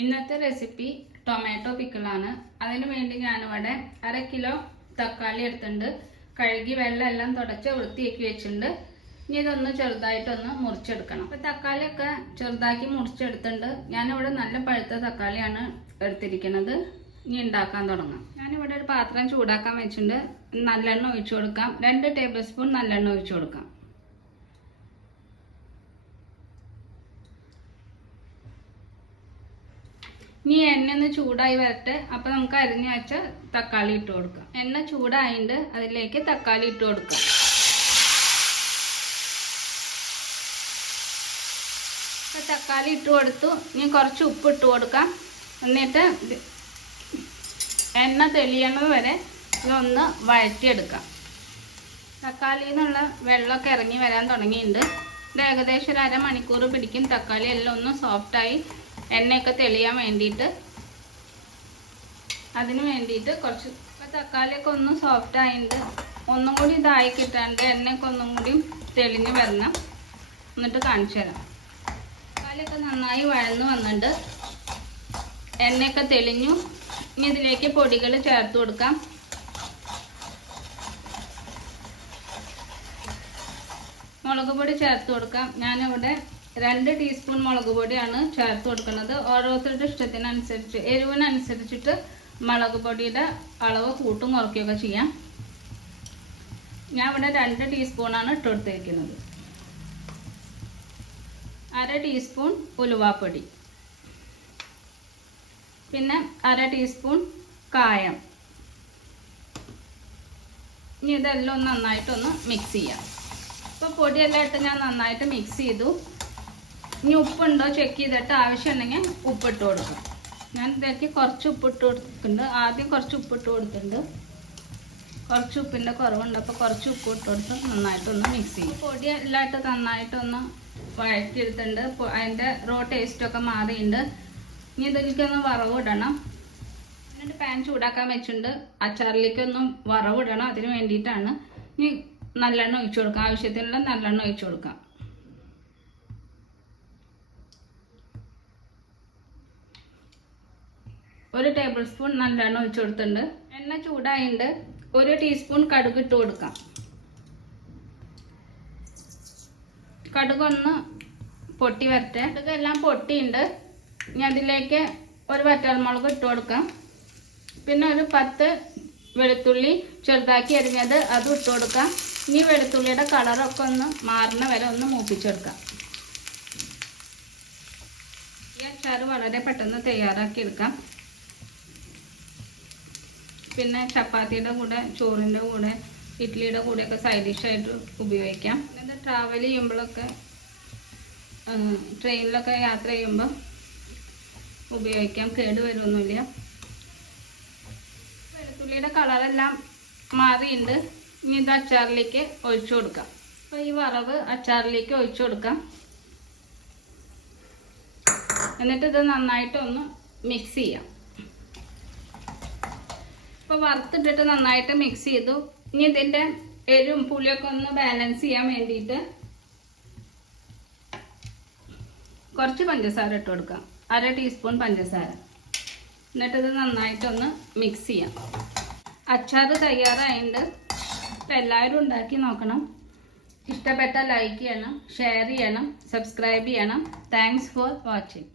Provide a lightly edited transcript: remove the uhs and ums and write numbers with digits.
ഇന്നത്തെ recipe tomato പിക്കിളാണ്. അതിനു വേണ്ടി ഞാനിവിടെ 1/2 കിലോ തക്കാളി എടുത്തിട്ടുണ്ട്. കഴുകി വെള്ളം എല്ലാം തുടച്ച് വൃത്തിയാക്കി വെച്ചിട്ടുണ്ട്. ഇനി ഇതൊന്ന് ചെറുതായിട്ടൊന്ന് മുറിച്ചെടുക്കണം. അപ്പോൾ തക്കാളിയൊക്കെ ചെറുതാക്കി മുറിച്ചെടുത്തിട്ടുണ്ട്. ഞാനിവിടെ നല്ല പഴുത്ത തക്കാളിയാണ് എടുത്തിരിക്കുന്നത്. ഇനി ഉണ്ടാക്കാൻ തുടങ്ങാം. ഞാനിവിടെ ഒരു പാത്രം ചൂടാക്കാൻ വെച്ചിട്ടുണ്ട്. നല്ലെണ്ണ ഒഴിച്ചു കൊടുക്കാം. 2 ടേബിൾ സ്പൂൺ നല്ലെണ്ണ ഒഴിച്ചു കൊടുക്കാം. ഇനി എണ്ണ ഒന്ന് ചൂടായി വരട്ടെ. അപ്പം നമുക്ക് അരിഞ്ഞു വെച്ച തക്കാളി ഇട്ട് കൊടുക്കാം. എണ്ണ ചൂടായിട്ട് അതിലേക്ക് തക്കാളി ഇട്ട് കൊടുക്കാം. തക്കാളി ഇട്ട് കൊടുത്തു. ഇനി കുറച്ച് ഉപ്പ് ഇട്ട് കൊടുക്കാം. എന്നിട്ട് എണ്ണ തെളിയണത് വരെ ഇതൊന്ന് വഴറ്റിയെടുക്കാം. തക്കാളിയിൽ നിന്നുള്ള വെള്ളമൊക്കെ ഇറങ്ങി വരാൻ തുടങ്ങിയിട്ടുണ്ട്. ഇത് ഏകദേശം ഒരു അരമണിക്കൂർ പിടിക്കും. തക്കാളി എല്ലാം ഒന്ന് സോഫ്റ്റായി എണ്ണയൊക്കെ തെളിയാൻ വേണ്ടിയിട്ട്. അതിന് വേണ്ടിയിട്ട് കുറച്ച് തക്കാളിയൊക്കെ ഒന്ന് സോഫ്റ്റ് ആയിട്ട് ഒന്നും കൂടി ഇതായി കിട്ടാണ്ട് എണ്ണയൊക്കെ ഒന്നും കൂടി തെളിഞ്ഞ് വരണം. എന്നിട്ട് കാണിച്ചു തരാം. തക്കാളിയൊക്കെ നന്നായി വഴന്ന് വന്നിട്ട് എണ്ണയൊക്കെ തെളിഞ്ഞു. ഇനി ഇതിലേക്ക് പൊടികൾ ചേർത്ത് കൊടുക്കാം. മുളക് പൊടി ചേർത്ത് കൊടുക്കാം. ഞാനിവിടെ 2 ടീസ്പൂൺ മുളക് പൊടിയാണ് ചേർത്ത് കൊടുക്കുന്നത്. ഓരോരുത്തരുടെ ഇഷ്ടത്തിനനുസരിച്ച് എരിവിനനുസരിച്ചിട്ട് മുളക് പൊടിയുടെ അളവ് കൂട്ടും കുറയ്ക്കുകയൊക്കെ ചെയ്യാം. ഞാൻ ഇവിടെ 2 ടീസ്പൂണാണ് ഇട്ട് കൊടുത്തിരിക്കുന്നത്. 1/2 ടീസ്പൂൺ ഉലുവാപ്പൊടി, പിന്നെ 1/2 ടീസ്പൂൺ കായം. ഇനി ഇതെല്ലാം ഒന്ന് നന്നായിട്ടൊന്ന് മിക്സ് ചെയ്യാം. ഇപ്പോൾ പൊടിയെല്ലാം ഇട്ട് ഞാൻ നന്നായിട്ട് മിക്സ് ചെയ്തു. ഇനി ഉപ്പുണ്ടോ ചെക്ക് ചെയ്തിട്ട് ആവശ്യമുണ്ടെങ്കിൽ ഉപ്പിട്ട് കൊടുക്കാം. ഞാൻ ഇതിലേക്ക് കുറച്ച് ഉപ്പിട്ട് കൊടുത്തിട്ടുണ്ട്. ആദ്യം കുറച്ച് ഉപ്പിട്ട് കൊടുത്തിട്ടുണ്ട്. കുറച്ച് ഉപ്പിൻ്റെ കുറവുണ്ട്. അപ്പോൾ കുറച്ച് ഉപ്പ് ഇട്ട് കൊടുത്ത് നന്നായിട്ടൊന്ന് മിക്സ് ചെയ്യും. പൊടി എല്ലാം ഇട്ട് നന്നായിട്ടൊന്ന് വഴറ്റിയെടുത്തിട്ടുണ്ട്. അതിൻ്റെ റോ ടേസ്റ്റൊക്കെ മാറിയിട്ടുണ്ട്. ഇനി ഇതിലേക്കൊന്ന് വറവിടണം. എന്നിട്ട് പാൻ ചൂടാക്കാൻ വെച്ചിട്ടുണ്ട്. അച്ചാറിലേക്കൊന്നും വറവിടണം. അതിന് വേണ്ടിയിട്ടാണ്. ഇനി നല്ലെണ്ണ ഒഴിച്ചു കൊടുക്കാം. ആവശ്യത്തിനുള്ള നല്ലെണ്ണ ഒഴിച്ചു കൊടുക്കാം. ഒരു ടേബിൾ സ്പൂൺ നല്ലെണ്ണ ഒഴിച്ചു കൊടുത്തിട്ടുണ്ട്. എണ്ണ ചൂടായിട്ടുണ്ട്. 1 ടീസ്പൂൺ കടുക് ഇട്ട് കൊടുക്കാം. കടുകൊന്ന് പൊട്ടി വരട്ടെ. കടുകെല്ലാം പൊട്ടിയുണ്ട്. ഇനി അതിലേക്ക് ഒരു വറ്റൽമുളക് ഇട്ട് കൊടുക്കാം. പിന്നെ ഒരു 10 വെളുത്തുള്ളി ചെറുതാക്കി അരിഞ്ഞത് അതും ഇട്ട് കൊടുക്കാം. ഇനി വെളുത്തുള്ളിയുടെ കളറൊക്കെ ഒന്ന് മാറുന്ന വരെ ഒന്ന് മൂപ്പിച്ചെടുക്കാം. ഈ അച്ചാർ വളരെ പെട്ടെന്ന് തയ്യാറാക്കി എടുക്കാം. പിന്നെ ചപ്പാത്തിയുടെ കൂടെ, ചോറിൻ്റെ കൂടെ, ഇഡ്ഡലിയുടെ കൂടെയൊക്കെ സൈഡ് ഡിഷായിട്ട് ഉപയോഗിക്കാം. പിന്നെ ട്രാവൽ ചെയ്യുമ്പോഴൊക്കെ, ട്രെയിനിലൊക്കെ യാത്ര ചെയ്യുമ്പോൾ ഉപയോഗിക്കാം. കേട് വരുമൊന്നുമില്ല. വെളുത്തുള്ളിയുടെ കളറെല്ലാം മാറിയിട്ടുണ്ട്. ഇനി ഇത് അച്ചാറിലേക്ക് ഒഴിച്ചു കൊടുക്കാം. അപ്പോൾ ഈ വറവ് അച്ചാറിലേക്ക് ഒഴിച്ചു കൊടുക്കാം. എന്നിട്ട് ഇത് നന്നായിട്ടൊന്ന് മിക്സ് ചെയ്യാം. ഇപ്പോൾ വറുത്തിട്ടിട്ട് നന്നായിട്ട് മിക്സ് ചെയ്തു. ഇനി ഇതിൻ്റെ എരിവും പുളിയൊക്കെ ഒന്ന് ബാലൻസ് ചെയ്യാൻ വേണ്ടിയിട്ട് കുറച്ച് പഞ്ചസാര ഇട്ട് കൊടുക്കാം. 1/2 ടീസ്പൂൺ പഞ്ചസാര. എന്നിട്ടിത് നന്നായിട്ടൊന്ന് മിക്സ് ചെയ്യാം. അച്ചാർ തയ്യാറായിട്ടുണ്ട്. അപ്പോൾ എല്ലാവരും ഉണ്ടാക്കി നോക്കണം. ഇഷ്ടപ്പെട്ട ലൈക്ക് ചെയ്യണം, ഷെയർ ചെയ്യണം, സബ്സ്ക്രൈബ് ചെയ്യണം. Thanks for watching.